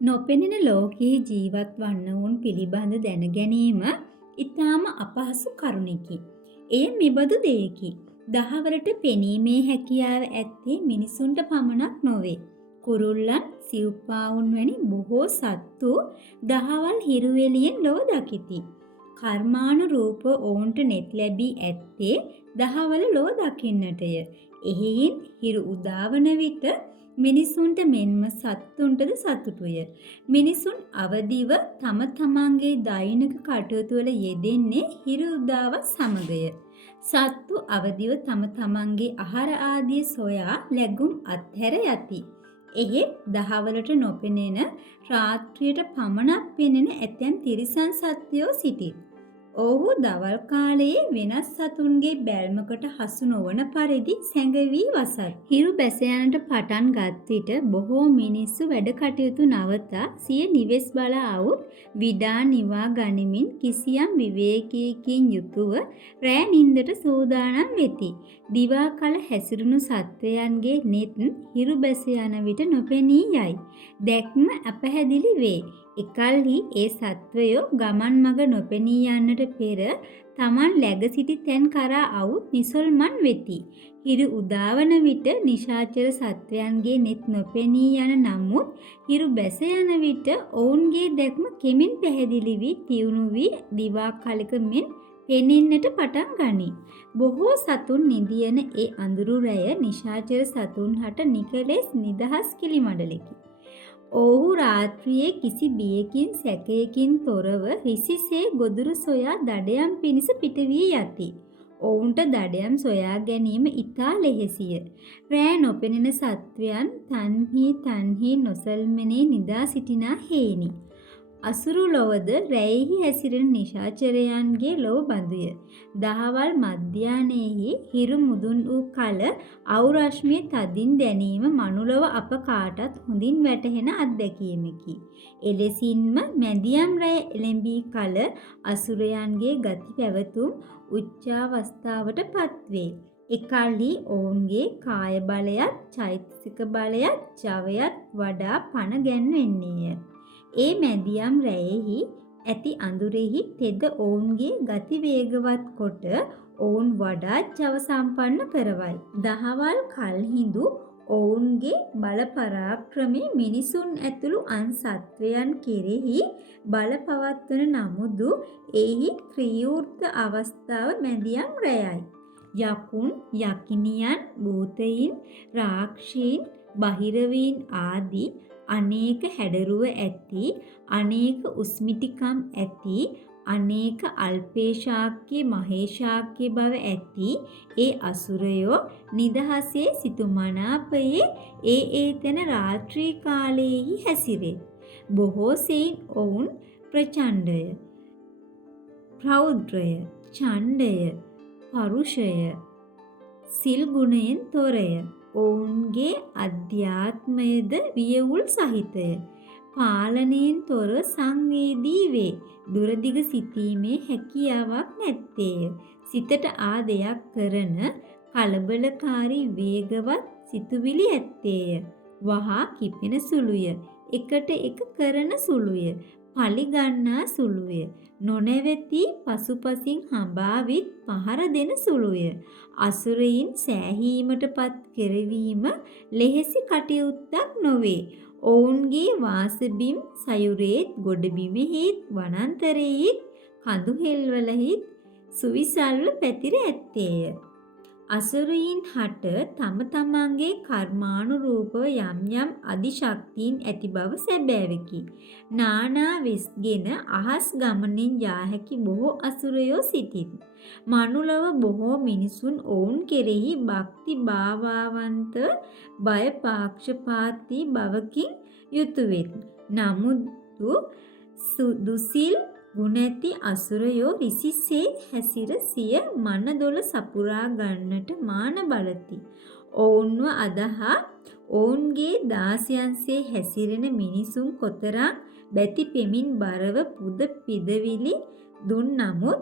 නොපෙනෙන ලෝකයේ ජීවත් වන්නවුන් පිළිබඳ දැන ගැනීම ඊටාම අපහසු කරුණකි. එය මෙබඳු දෙයකි. දහවලට පෙනීමේ හැකියාව ඇත්තේ මිනිසුන්ට පමණක් නොවේ. කුරුල්ලන්, සිව්පාවුන් වැනි බොහෝ සත්තු දහවල් හිරුවෙලියෙන් ලොව දකිති. කර්මානුරූප ඔවුන්ට net ලැබී ඇත්තේ දහවල ලොව දකින්නටය. එහෙයින් හිරු උදාවන විට මිනිසුන්ට මෙන්ම සත්තුන්ටද සතුටුය. මිනිසුන් අවදිව තම තමන්ගේ දෛනික කටයුතු වල යෙදෙන්නේ හිරු උදාවත් සමගය. සත්තු අවදිව තම තමන්ගේ ආහාර ආදිය සොයා ලැබුම් අත්හැර යති. එහෙත් දහවලට නොපෙනෙන රාත්‍රියට පමණක් පෙනෙන ඇතැම් තිරිසන් සත්වයෝ සිටිත්. ඔහු දවල් කාලයේ වෙනස් සතුන්ගේ බැල්මකට හසු නොවන පරිදි සැඟවී වසත්. හිරු බැස යනට පටන් ගත් විට බොහෝ මිනිස්සු වැඩ කටයුතු නවතා සිය නිවෙස් බලා આવුත් විඩා නිවා ගනිමින් කිසියම් විවේකයකින් යුතුව රෑ නින්දට සූදානම් වෙති. දිවා කල හැසිරුණු සත්වයන්ගේ net හිරු බැස යන විට නොපෙනී යයි. දැක්ම අපැහැදිලි වේ. එකල්හි ඒ සත්වයෝ ගමන් මඟ නොපෙනී යන්නට පෙර තමන් läග සිටි තැන් කරා આવුත් නිසල්මන් වෙති. හිරු උදාවන විට නිශාචර සත්වයන්ගේ net නොපෙනී යන නමුත් හිරු බැස යන විට ඔවුන්ගේ දැක්ම කෙමින් පැහැදිලි වී තියුණු වී දිවා කලක මෙන් පෙනෙන්නට පටන් ගනී. බොහෝ සතුන් නිදියන ඒ අඳුරු රැය නිශාචර සතුන් හට නිකලෙස් නිදහස් කිලිමඩලකි. ඔහු රාත්‍රියේ කිසි බියකින් සැකයකින් තොරව රිසිසේ ගොදුරු සොයා දඩයම් පිණිස පිට වී යති. ඔවුන්ට දඩයම් සොයා ගැනීම ඉතා ලෙහෙසිය. රෑ නොපෙනෙන සත්වයන් තන්හි නොසල්මනේ නිදා සිටිනා හේනි. අසුරු ලොවද රැයෙහි හැසිරෙන නිශාචරයන්ගේ ලොව බඳුය. දහවල් මධ්‍යානයෙහි හිරු මුදුන් වූ කල අවුරශ්මිය තදින් දැනීම මනුලොව අප කාටත් හොඳින් වැටහෙන අත්දැකීමකි. එලෙසින්ම මැදියම් රැය එළඹී කල අසුරයන්ගේ ගති පැවතුම් උච්චාවස්ථාවට පත්වේ. එකල්හි ඔවුන්ගේ කාය බලයත් චෛතසික බලයත් ජවයත් වඩා පණ ගැන්වෙන්නේය. ඒ මැදියම් රැයෙහි ඇති අඳුරෙහි තෙද ඔවුන්ගේ ගති වේගවත් කොට ඔවුන් වඩා ජව සම්පන්න කරවයි. දහවල් කල්හිඳු ඔවුන්ගේ බල පරාක්‍රමය මිනිසුන් ඇතුළු අන් සත්වයන් කෙරෙහි බල පවත්වන නමුදු එහි ක්‍රියූර්ත අවස්ථාව මැදියම් රැයයි. යකුන්, යකිනියන්, භූතයින්, රාක්ෂීන්, බහිරවීන් ආදී අනේක හැඩරුව ඇති, අනේක උස්මිටිකම් ඇති, අනේක අල්පේශාක්‍ය මහේශාක්‍ය බව ඇති ඒ අසුරයෝ නිදහසේ සිතුමනාපයේ ඒ තැන රාත්‍රී කාලයේහි හැසිරේ. බොහෝ සෙයින් ඔවුන් ප්‍රචණ්ඩය, ප්‍රෞද්ධය, ඡණ්ඩය, පරුෂය, සිල් ගුණයෙන් තොරය. ඔවුන්ගේ අධ්‍යාත්මයද වියවුල් සහිතය. පාලනයෙන් තොර සංවේදී වේ. දුරදිග සිතීමේ හැකියාවක් නැත්තේය. සිතට ආ දෙයක් කරන කලබලකාරී වේගවත් සිතුවිලි ඇත්තේය. වහා කිපෙන සුළුය. එකට එක කරන සුළුය. පලිගන්නා සුළුය. නොනැවති පසුපසින් හඹාවිත් පහර දෙන සුළුය. අසුරයින් සෑහීමට පත් කරවීම ලෙහෙසි කටයුත්තක් නොවේ. ඔවුන්ගේ වාසබිම් සයුරේත් ගොඩබිමෙහිත් වනාන්තරයේත් කඳුහෙල්වලහිත් සුවිසල්ව පැතිර ඇත්තේය. අසුරයින් හට තම තමන්ගේ කර්මානුරූපව යම් යම් අධිශක්තියින් ඇති බව සැබෑවකි. නානා වෙස්ගෙන අහස් ගමනින් යා හැකි බොහෝ අසුරයෝ සිටිති. මනුලව බොහෝ මිනිසුන් ඔවුන් කෙරෙහි භක්ති භාවවන්ත බය පාක්ෂපාතී බවකින් යුතු වෙති. නමුත් දුසිල් ගුණැති අසුරයෝ රිසිසේ හැසිර සිය මනදොල සපුරා ගන්නට මාන බලති. ඔවුන්ව අදහා ඔවුන්ගේ දාසයන්සේ හැසිරෙන මිනිසුන් කොතරම් බැති පෙමින් බරව පුද පිදවිලි දුන් නමුත්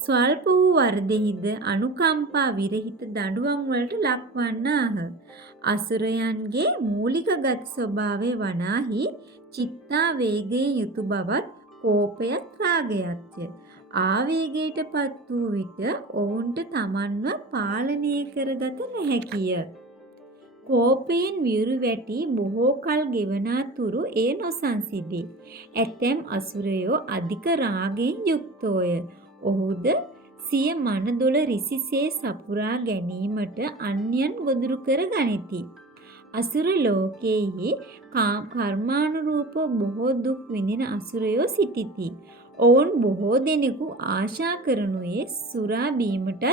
ස්වල්ප වූ වරදෙහිද අනුකම්පා විරහිත දඬුවම් වලට ලක්වන්නාහ. අසුරයන්ගේ මූලික ගති ස්වභාවය වනාහි චිත්තාවේගයෙන් යුතු බවත් කෝපයත් රාගයත්ය. ආවේගයට පත් වූ විට ඔවුන්ට තමන්ව පාලනය කරගත නොහැකිය. කෝපයෙන් වියුරු වැටි බොහෝ කල් ගෙවනා තුරු එය නොසන්සිදේ. ඇතැම් අසුරයෝ අධික රාගයෙන් යුක්තෝය. ඔහුද සිය මනදොළ රිසිසේ සපුරා ගැනීමට අන්‍යයන් ගොදුරු කර ගනිති. අසුර ලෝකයෙහි කර්මානුරූප බොහෝ දුක් විඳින අසුරයෝ සිටිති. ඔවුන් බොහෝ දෙනෙකු ආශා කරනුයේ සුරා බීමටත්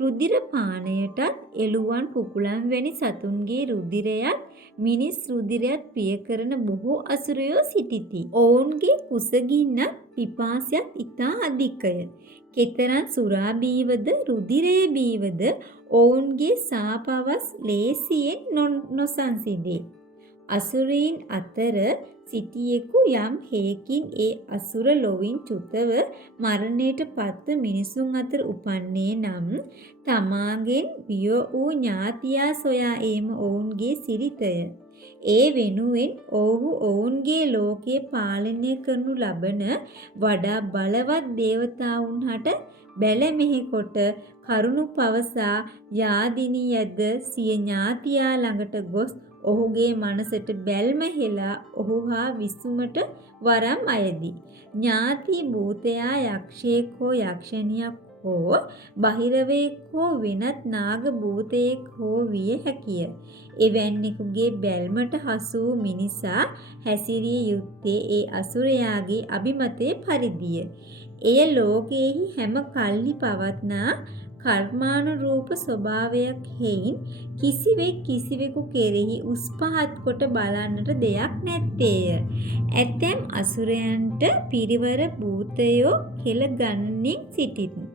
රුධිර පානයටත් එළුවන් කුකුලන් වැනි සතුන්ගේ රුධිරයත් මිනිස් රුධිරයත් ප්‍රිය කරන බොහෝ අසුරයෝ සිටිති. ඔවුන්ගේ කුසගින්න පිපාසයත් ඉතා අධිකය. කෙතරම් සුරා බීවද රුධිරය බීවද ඔවුන්ගේ සාපවස් ලේසියෙන් නොසන්සිදේ. අසුරීන් අතර සිටියෙකු යම් හේකින් ඒ අසුර ලොවින් චුතව මරණයට පත්ව මිනිසුන් අතර උපන්නේ නම් තමාගෙන් වියෝ වූ ඥාතියා සොයා ඒම ඔවුන්ගේ සිරිතය. ඒ වෙනුවෙන් ඔවුහු ඔවුන්ගේ ලෝකයේ පාලනය කරනු ලබන වඩා බලවත් දේවතාවුන් හට බැලමෙහි කොට කරුණු පවසා යාදිනී ඇද සිය ඥාතියා ළඟට ගොස් ඔහුගේ මනසට බැල්ම හෙලා ඔහු හා විසුමට වරම් අයදී. ඥාති භූතයා යක්ෂයෙක් හෝ යක්ෂණියක් හෝ බහිරවයෙක් හෝ වෙනත් නාග භූතයෙක් හෝ විය හැකිය. එවැන්නෙකුගේ බැල්මට හසු වූ මිනිසා හැසිරිය යුත්තේ ඒ අසුරයාගේ අභිමතය පරිදිය. එය ලෝකයෙහි හැම කල්හි පවත්නා කර්මානුරූප ස්වභාවයක් හේයින් කිසිවෙක් කිසිවෙකු කෙරෙහි උස් පහත් කොට බලන්නට දෙයක් නැත්තේය. ඇතැම් අසුරයන්ට පිරිවර භූතයෝ කෙළ ගණනින් සිටිති.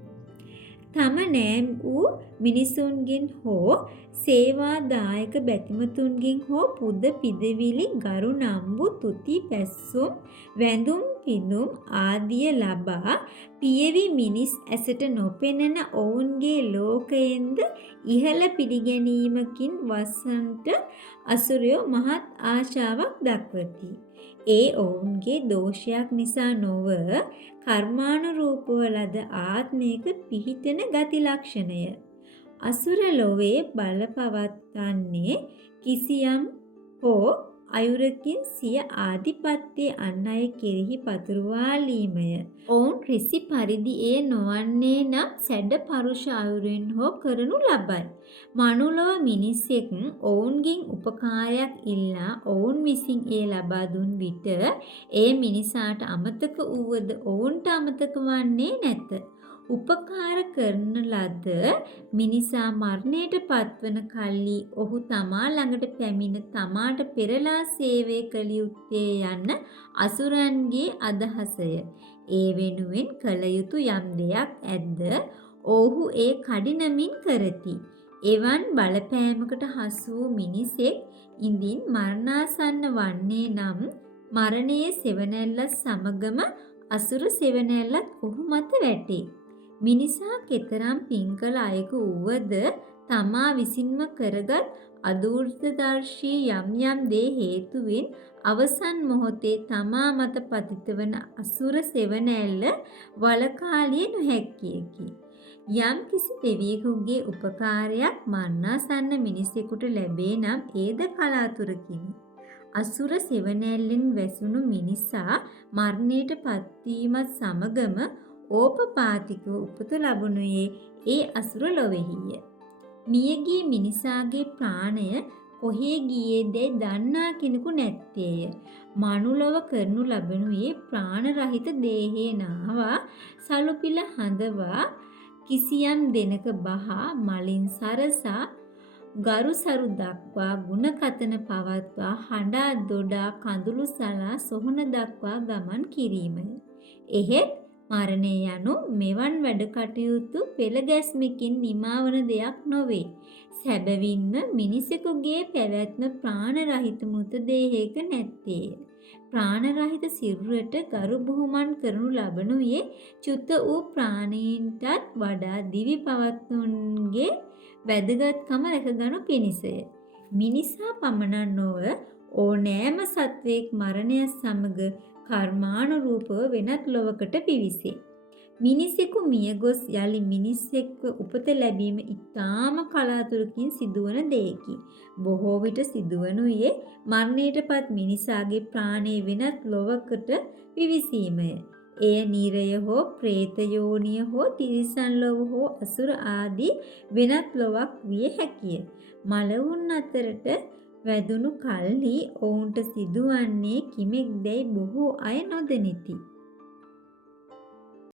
තම නෑම් වූ මිනිසුන්ගෙන් හෝ සේවාදායක බැතිමතුන්ගෙන් හෝ පුද පිදවිලි ගරු නම්බු තුති පැස්සුම් වැඳුම් පිදුම් ආදිය ලබා පියවි මිනිස් ඇසට නොපෙනෙන ඔවුන්ගේ ලෝකයෙන්ද ඉහළ පිළිගැනීමකින් වසන්ට අසුරයෝ මහත් ආශාවක් දක්වති. ඒ ඔවුන්ගේ දෝෂයක් නිසා නොව කර්මානුරූපව ලද ආත්මයක පිහිටන ගති ලක්ෂණය. අසුර ලොවේ බලපවත්වන්නේ කිසියම් හෝ අයුරකින් සිය ආධිපත්‍යය අන් අය කෙරෙහි පතුරවාලීමය. ඔවුන් රිසි පරිදි ඒ නොවන්නේ නම් සැඩ පරුෂ අයුරෙන් හෝ කරනු ලබයි. මනුලොව මිනිසෙක් ඔවුන්ගෙන් උපකාරයක් ඉල්ලා ඔවුන් විසින් ඒ ලබා දුන් විට ඒ මිනිසාට අමතක වූවද ඔවුන්ට අමතක වන්නේ නැත. උපකාර කරන ලද මිනිසා මරණයට පත්වන කල්ලි ඔහු තමා ළඟට පැමිණ තමාට පෙරලා සේවය කළ යුත්තේ යන්න අසුරන්ගේ අදහසය. ඒ වෙනුවෙන් කළ යුතු යම් දෙයක් ඇද්ද ඔහු ඒ කඩිනමින් කරති. එවන් බලපෑමකට හසු වූ මිනිසෙක් ඉඳින් මරණාසන්න වන්නේ නම් මරණයේ සෙවණැල්ලත් සමගම අසුර සෙවණැල්ලත් ඔහු මත වැටේ. මිනිසා කෙතරම් පින්කල අයෙකු වුවද තමා විසින්ම කරගත් අදූර්තදර්ශී යම් යම් දේ හේතුවෙන් අවසන් මොහොතේ තමා මත පතිත වන අසුර සෙවණැල්ල වළකාලිය නොහැක්කියකි. යම් කිසි දෙවියෙකුගේ උපකාරයක් මරණාසන්න මිනිසෙකුට ලැබේ නම් ඒද කලාතුරකිනි. අසුර සෙවණැල්ලෙන් වැසුණු මිනිසා මරණයට පත්වීමත් සමගම ඕපපාතිකව උපත ලැබුණේ ඒ අසුර ලොවෙහිය. මියගිය මිනිසාගේ ප්‍රාණය කොහේ ගියේදැයි දන්නා කෙනෙකු නැත්තේය. මනුලොව කරනු ලබනුයේ ප්‍රාණ රහිත දේහේ නාවා සලුපිල හඳවා කිසියම් දෙනක බහා මලින් සරසා ගරුසරු දක්වා ගුණකතන පවත්වා හඬා දොඩා කඳුළු සලා සොහන දක්වා ගමන් කිරීමය. එහෙත් මරණය යනු මෙවන් වැඩ කටයුතු පෙළගැස්මකින් නිමාවන දෙයක් නොවේ. සැබවින්ම මිනිසෙකුගේ පැවැත්ම ප්‍රාණ රහිත මෘත දේහයක නැත්තේය. ප්‍රාණරහිත සිරුරට ගරු බුහුමන් කරනු ලබනුයේ චුත වූ ප්‍රාණීන්ටත් වඩා දිවි පවත්වුන්ගේ වැදගත්කම රැකගනු පිණිසය. මිනිසා පමණක් නොව ඕනෑම සත්වයෙක් මරණය සමග කර්මානුරූපව වෙනත් ලොවකට පිවිසේ. මිනිසෙකු මියගොස් යළි මිනිසෙක්ව උපත ලැබීම ඉතාම කලාතුරකින් සිදුවන දෙයකි. බොහෝ විට සිදුවනුයේ මරණයට පත් මිනිසාගේ ප්‍රාණය වෙනත් ලොවකට පිවිසීමය. එය නිරය හෝ ප්‍රේත යෝනිය හෝ තිරිසන් ලොව හෝ අසුර ආදී වෙනත් ලොවක් විය හැකිය. මළවුන් අතරට වැදුණු කල්හි ඔවුන්ට සිදුවන්නේ කිමෙක්දැයි බොහෝ අය නොදනිති.